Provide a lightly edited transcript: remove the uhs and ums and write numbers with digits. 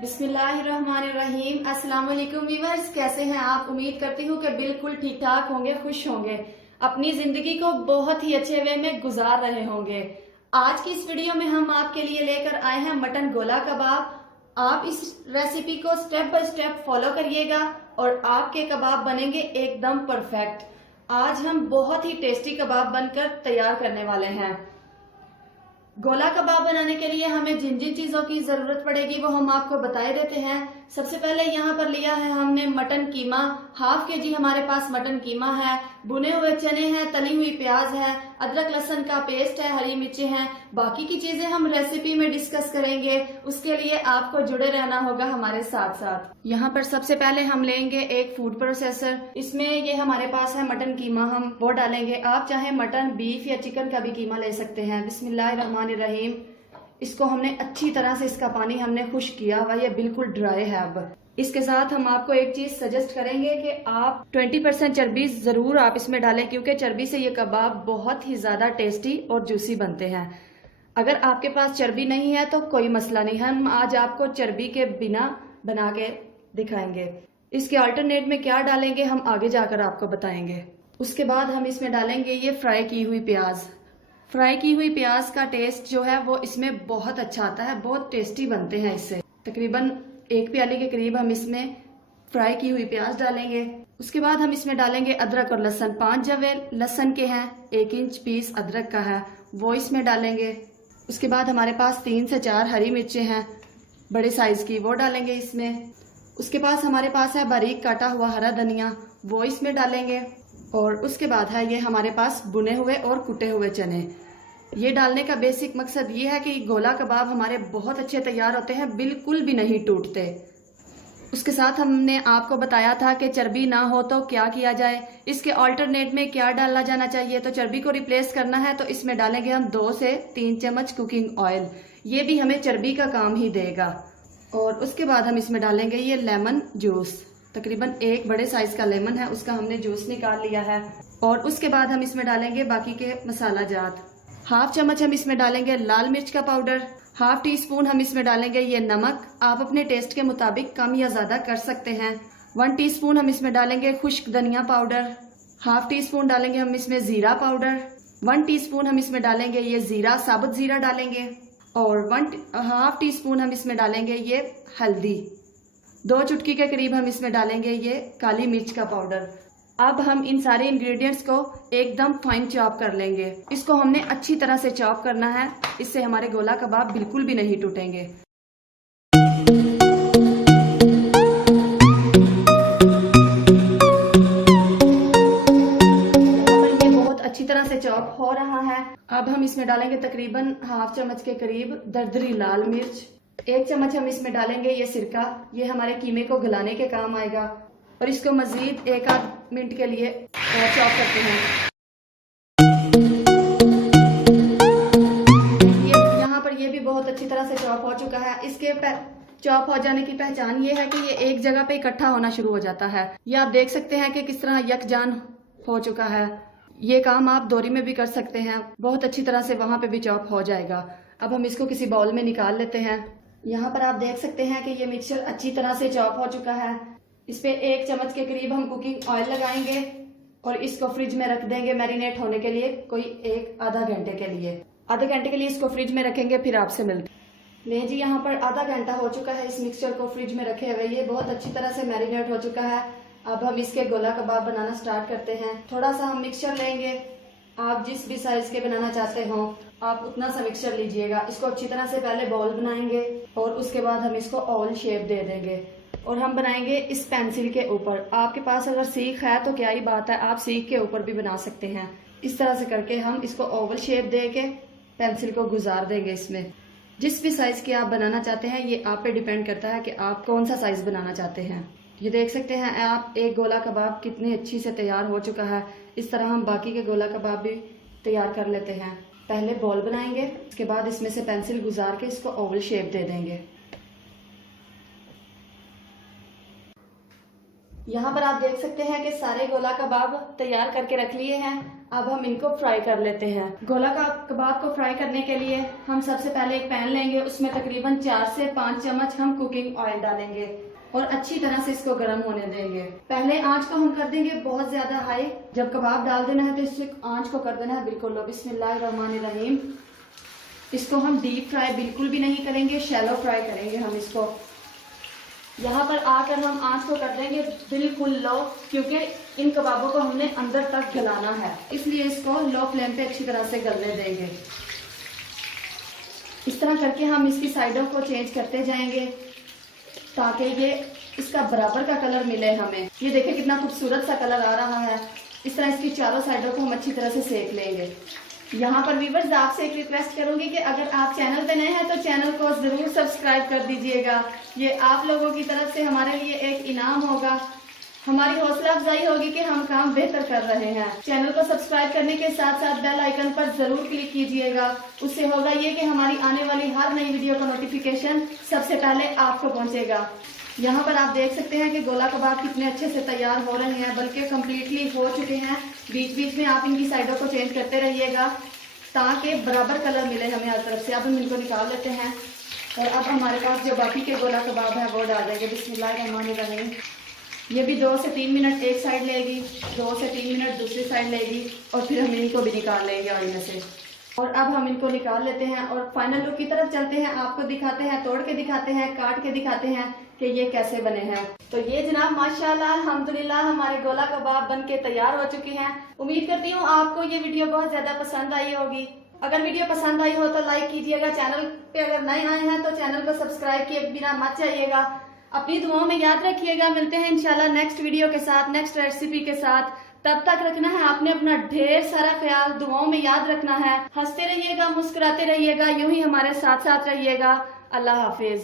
बिस्मिल्लाहिर्रहमानिर्रहीम। अस्सलाम वालेकुम व्यूअर्स, कैसे हैं आप? उम्मीद करती हूँ कि बिल्कुल ठीक ठाक होंगे, खुश होंगे, अपनी जिंदगी को बहुत ही अच्छे वे में गुजार रहे होंगे। आज की इस वीडियो में हम आपके लिए लेकर आए हैं मटन गोला कबाब। आप इस रेसिपी को स्टेप बाय स्टेप फॉलो करिएगा और आपके कबाब बनेंगे एकदम परफेक्ट। आज हम बहुत ही टेस्टी कबाब बनकर तैयार करने वाले हैं। गोला कबाब बनाने के लिए हमें जिन जिन चीजों की जरूरत पड़ेगी वो हम आपको बताए देते हैं। सबसे पहले यहाँ पर लिया है हमने मटन कीमा, हाफ के जी हमारे पास मटन कीमा है, भुने हुए चने हैं, तली हुई प्याज है, अदरक लहसुन का पेस्ट है, हरी मिर्ची हैं। बाकी की चीजें हम रेसिपी में डिस्कस करेंगे, उसके लिए आपको जुड़े रहना होगा हमारे साथ साथ। यहाँ पर सबसे पहले हम लेंगे एक फूड प्रोसेसर। इसमें ये हमारे पास है मटन कीमा, हम वो डालेंगे। आप चाहे मटन, बीफ या चिकन का भी कीमा ले सकते हैं। बिस्मिल्लाहिर्रहमानिर्रहीम। इसको हमने अच्छी तरह से, इसका पानी हमने खुश्क किया हुआ, ये बिल्कुल ड्राई है। अब इसके साथ हम आपको एक चीज सजेस्ट करेंगे कि आप 20% चर्बी जरूर आप इसमें डालें, क्योंकि चर्बी से ये कबाब बहुत ही ज्यादा टेस्टी और जूसी बनते हैं। अगर आपके पास चर्बी नहीं है तो कोई मसला नहीं, हम आज आपको चर्बी के बिना बना के दिखाएंगे। इसके अल्टरनेट में क्या डालेंगे हम आगे जाकर आपको बताएंगे। उसके बाद हम इसमें डालेंगे ये फ्राई की हुई प्याज। फ्राई की हुई प्याज का टेस्ट जो है वो इसमें बहुत अच्छा आता है, बहुत टेस्टी बनते हैं इससे। तकरीबन 1 प्याली के करीब हम इसमें फ्राई की हुई प्याज डालेंगे। उसके बाद हम इसमें डालेंगे अदरक और लहसुन। 5 जवे लहसुन के हैं, 1 इंच पीस अदरक का है, वो इसमें डालेंगे। उसके बाद हमारे पास 3 से 4 हरी मिर्चें हैं बड़े साइज की, वो डालेंगे इसमें। उसके पास हमारे पास है बारीक काटा हुआ हरा धनिया, वो इसमें डालेंगे। और उसके बाद है ये हमारे पास भुने हुए और कुटे हुए चने। ये डालने का बेसिक मकसद ये है कि गोला कबाब हमारे बहुत अच्छे तैयार होते हैं, बिल्कुल भी नहीं टूटते। उसके साथ हमने आपको बताया था कि चर्बी ना हो तो क्या किया जाए, इसके ऑल्टरनेट में क्या डाला जाना चाहिए। तो चर्बी को रिप्लेस करना है तो इसमें डालेंगे हम 2 से 3 चम्मच कुकिंग ऑयल, ये भी हमें चर्बी का काम ही देगा। और उसके बाद हम इसमें डालेंगे ये लेमन जूस। तकरीबन 1 बड़े साइज का लेमन है, उसका हमने जूस निकाल लिया है। और उसके बाद हम इसमें डालेंगे बाकी के मसाला जात। 1/2 चम्मच हम इसमें डालेंगे लाल मिर्च का पाउडर, 1/2 टीस्पून हम इसमें डालेंगे ये नमक, आप अपने टेस्ट के मुताबिक कम या ज्यादा कर सकते हैं। 1 टीस्पून हम इसमें डालेंगे खुश्क धनिया पाउडर, 1/2 टीस्पून डालेंगे हम इसमें जीरा पाउडर, 1 टीस्पून हम इसमें डालेंगे ये जीरा, साबुत जीरा डालेंगे। और 1/2 टीस्पून हम इसमें डालेंगे ये हल्दी, 2 चुटकी के करीब हम इसमें डालेंगे ये काली मिर्च का पाउडर। अब हम इन सारे इंग्रेडिएंट्स को एकदम फाइन चॉप कर लेंगे। इसको हमने अच्छी तरह से चॉप करना है, इससे हमारे गोला कबाब बिल्कुल भी नहीं टूटेंगे। ये बहुत अच्छी तरह से चॉप हो रहा है। अब हम इसमें डालेंगे तकरीबन 1/2 चम्मच के करीब दरदरी लाल मिर्च, 1 चम्मच हम इसमें डालेंगे ये सिरका, ये हमारे कीमे को गलाने के काम आएगा। और इसको मजीद 1-8 मिनट के लिए चॉप करते हैं। यहाँ पर ये भी बहुत अच्छी तरह से चॉप हो चुका है। इसके चॉप हो जाने की पहचान ये है कि ये एक जगह पे इकट्ठा होना शुरू हो जाता है। ये आप देख सकते हैं कि किस तरह यकजान हो चुका है। ये काम आप दोरी में भी कर सकते हैं, बहुत अच्छी तरह से वहां पे भी चॉप हो जाएगा। अब हम इसको किसी बाउल में निकाल लेते हैं। यहाँ पर आप देख सकते हैं कि ये मिक्सचर अच्छी तरह से चॉप हो चुका है। इस पे 1 चम्मच के करीब हम कुकिंग ऑयल लगाएंगे और इसको फ्रिज में रख देंगे मैरिनेट होने के लिए, कोई 1-आधा घंटे के लिए। आधे घंटे के लिए इसको फ्रिज में रखेंगे, फिर आपसे मिलते हैं। जी यहाँ पर आधा घंटा हो चुका है इस मिक्सचर को फ्रिज में रखे हुए, ये बहुत अच्छी तरह से मैरिनेट हो चुका है। अब हम इसके गोला कबाब बनाना स्टार्ट करते हैं। थोड़ा सा हम मिक्सचर लेंगे, आप जिस भी साइज के बनाना चाहते हो आप उतना सा मिक्सचर लीजिएगा। इसको अच्छी तरह से पहले बॉल बनाएंगे और उसके बाद हम इसको ओवल शेप दे देंगे और हम बनाएंगे इस पेंसिल के ऊपर। आपके पास अगर सीख है तो क्या ही बात है, आप सीख के ऊपर भी बना सकते हैं। इस तरह से करके हम इसको ओवल शेप दे के पेंसिल को गुजार देंगे इसमें। जिस भी साइज की आप बनाना चाहते हैं ये आप पे डिपेंड करता है कि आप कौन सा साइज बनाना चाहते हैं। ये देख सकते हैं आप एक गोला कबाब कितनी अच्छी से तैयार हो चुका है। इस तरह हम बाकी के गोला कबाब भी तैयार कर लेते हैं। पहले बॉल बनाएंगे, उसके बाद इसमें से पेंसिल गुजार के इसको ओवल शेप दे देंगे। यहाँ पर आप देख सकते हैं कि सारे गोला कबाब तैयार करके रख लिए हैं। अब हम इनको फ्राई कर लेते हैं। गोला का कबाब को फ्राई करने के लिए हम सबसे पहले एक पैन लेंगे, उसमें तकरीबन 4 से 5 चम्मच हम कुकिंग ऑयल डालेंगे और अच्छी तरह से इसको गर्म होने देंगे। पहले आंच को हम कर देंगे बहुत ज्यादा हाई। जब कबाब डाल देना है तो इससे आंच को कर देना है बिल्कुल लो। बिस्मिल्लाहिर्रहमानिर्रहीम। इसको हम डीप फ्राई बिल्कुल भी नहीं करेंगे, शैलो फ्राई करेंगे हम इसको। यहाँ पर आकर हम आंच को कर देंगे बिल्कुल लो, क्योंकि इन कबाबों को हमने अंदर तक गलाना है, इसलिए इसको लो फ्लेम पे अच्छी तरह से गलने देंगे। इस तरह करके हम इसकी साइडों को चेंज करते जाएंगे ताकि ये इसका बराबर का कलर मिले हमें। ये देखिए कितना खूबसूरत सा कलर आ रहा है। इस तरह इसकी चारों साइडों को हम अच्छी तरह से सेक लेंगे। यहाँ पर व्यूअर्स आपसे एक रिक्वेस्ट करूंगी कि अगर आप चैनल पे नए हैं तो चैनल को जरूर सब्सक्राइब कर दीजिएगा। ये आप लोगों की तरफ से हमारे लिए एक इनाम होगा, हमारी हौसला अफजाई होगी कि हम काम बेहतर कर रहे हैं। चैनल को सब्सक्राइब करने के साथ साथ बेल आइकन पर जरूर क्लिक कीजिएगा। उससे होगा ये कि हमारी आने वाली हर नई वीडियो का नोटिफिकेशन सबसे पहले आपको पहुंचेगा। यहाँ पर आप देख सकते हैं कि गोला कबाब कितने अच्छे से तैयार हो रहे हैं, बल्कि कम्प्लीटली हो चुके हैं। बीच बीच में आप इनकी साइडों को चेंज करते रहिएगा ताकि बराबर कलर मिले हमें हर तरफ से। अब हम इनको निकाल लेते हैं और अब हमारे पास जो बाकी के गोला कबाब है वो डाल देंगे। बिस्मिल्लाहिर्रहमानिर्रहीम। ये भी 2 से 3 मिनट एक साइड लेगी, 2 से 3 मिनट दूसरी साइड लेगी और फिर हम इनको भी निकाल लेंगे ऑयल में से। और अब हम इनको निकाल लेते हैं और फाइनल लुक की तरफ चलते हैं। आपको दिखाते हैं, तोड़ के दिखाते हैं, काट के दिखाते हैं कि ये कैसे बने हैं। तो ये जनाब माशाल्लाह अल्हम्दुलिल्लाह हमारे गोला कबाब बन के तैयार हो चुकी हैं। उम्मीद करती हूँ आपको ये वीडियो बहुत ज्यादा पसंद आई होगी। अगर वीडियो पसंद आई हो तो लाइक कीजिएगा। चैनल पे अगर नए आए हैं तो चैनल को सब्सक्राइब किए बिना मत जाइएगा। अपनी दुआओं में याद रखिएगा। मिलते हैं इंशाल्लाह नेक्स्ट वीडियो के साथ, नेक्स्ट रेसिपी के साथ। तब तक रखना है आपने अपना ढेर सारा ख्याल, दुआओं में याद रखना है। हंसते रहिएगा, मुस्कुराते रहिएगा, यूं ही हमारे साथ साथ रहिएगा। अल्लाह हाफिज।